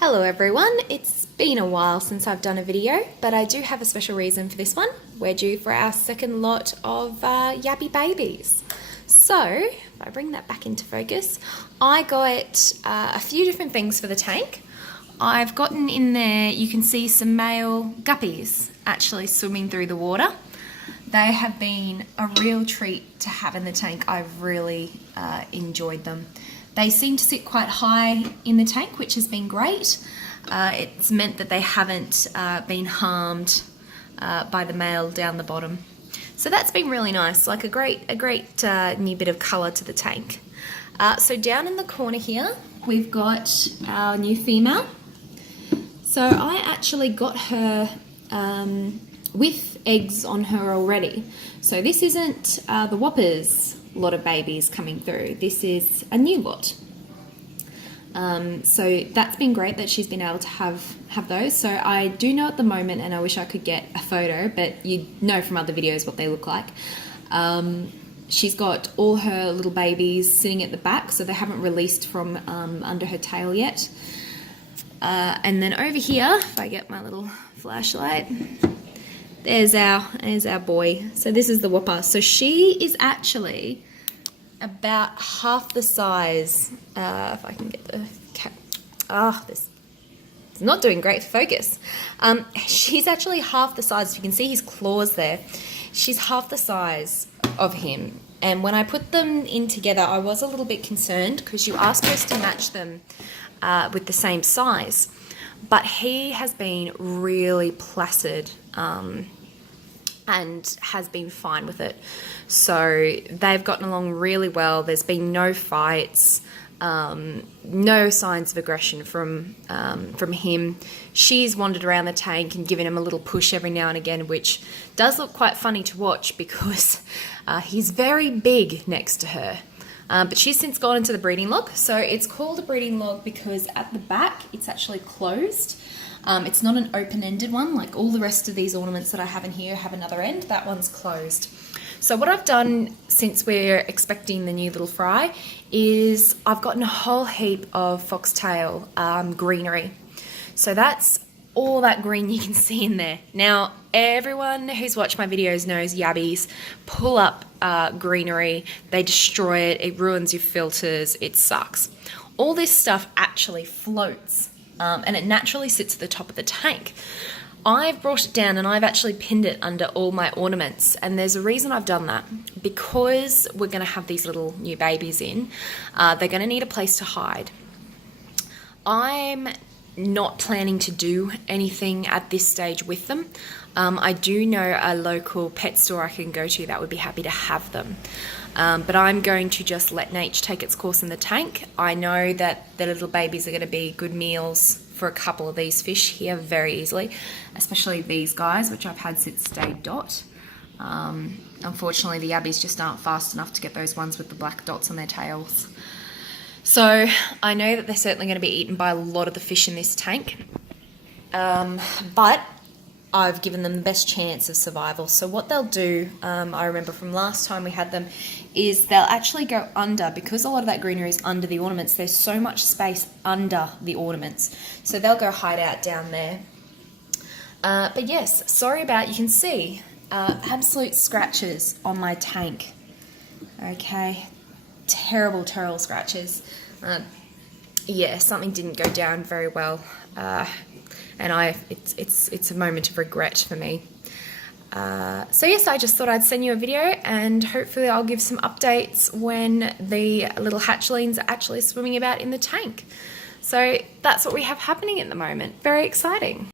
Hello everyone, it's been a while since I've done a video, but I do have a special reason for this one. We're due for our second lot of Yabby babies. So, if I bring that back into focus, I got a few different things for the tank. I've gotten in there, you can see some male guppies actually swimming through the water. They have been a real treat to have in the tank. I've really enjoyed them. They seem to sit quite high in the tank, which has been great. It's meant that they haven't been harmed by the male down the bottom. So that's been really nice, like a great new bit of colour to the tank. So down in the corner here, we've got our new female. So I actually got her with eggs on her already. So this isn't the Whoppers lot of babies coming through. This is a new lot. So that's been great that she's been able to have those. So I do know at the moment, and I wish I could get a photo, but you know from other videos what they look like. She's got all her little babies sitting at the back, so they haven't released from under her tail yet. And then over here, if I get my little flashlight, there's our boy. So this is the Whopper. So she is actually about half the size. If I can get the cat. This is not doing great to focus. She's actually half the size. You can see his claws there. She's half the size of him. And when I put them in together, I was a little bit concerned because you are supposed to match them with the same size. But he has been really placid and has been fine with it. So they've gotten along really well. There's been no fights, no signs of aggression from him. She's wandered around the tank and given him a little push every now and again, which does look quite funny to watch because he's very big next to her. But she's since gone into the breeding log. So it's called a breeding log because at the back it's actually closed. It's not an open-ended one, like all the rest of these ornaments that I have in here have another end. That one's closed. So what I've done since we're expecting the new little fry is I've gotten a whole heap of foxtail greenery. So that's all that green you can see in there. Now, everyone who's watched my videos knows Yabbies pull up greenery, they destroy it, it ruins your filters, it sucks. All this stuff actually floats and it naturally sits at the top of the tank. I've brought it down and I've actually pinned it under all my ornaments, and there's a reason I've done that. Because we're going to have these little new babies in, they're going to need a place to hide. I'm not planning to do anything at this stage with them. I do know a local pet store I can go to that would be happy to have them. But I'm going to just let nature take its course in the tank. I know that the little babies are going to be good meals for a couple of these fish here very easily, especially these guys, which I've had since day dot. Unfortunately, the Yabbies just aren't fast enough to get those ones with the black dots on their tails. So I know that they're certainly going to be eaten by a lot of the fish in this tank, but I've given them the best chance of survival. So what they'll do, I remember from last time we had them, is they'll actually go under, because a lot of that greenery is under the ornaments, there's so much space under the ornaments. So they'll go hide out down there. But yes, sorry about, you can see, absolute scratches on my tank. Okay, terrible scratches. Yeah, something didn't go down very well. And it's a moment of regret for me. So yes, I just thought I'd send you a video, and hopefully I'll give some updates when the little hatchlings are actually swimming about in the tank. So that's what we have happening at the moment. Very exciting.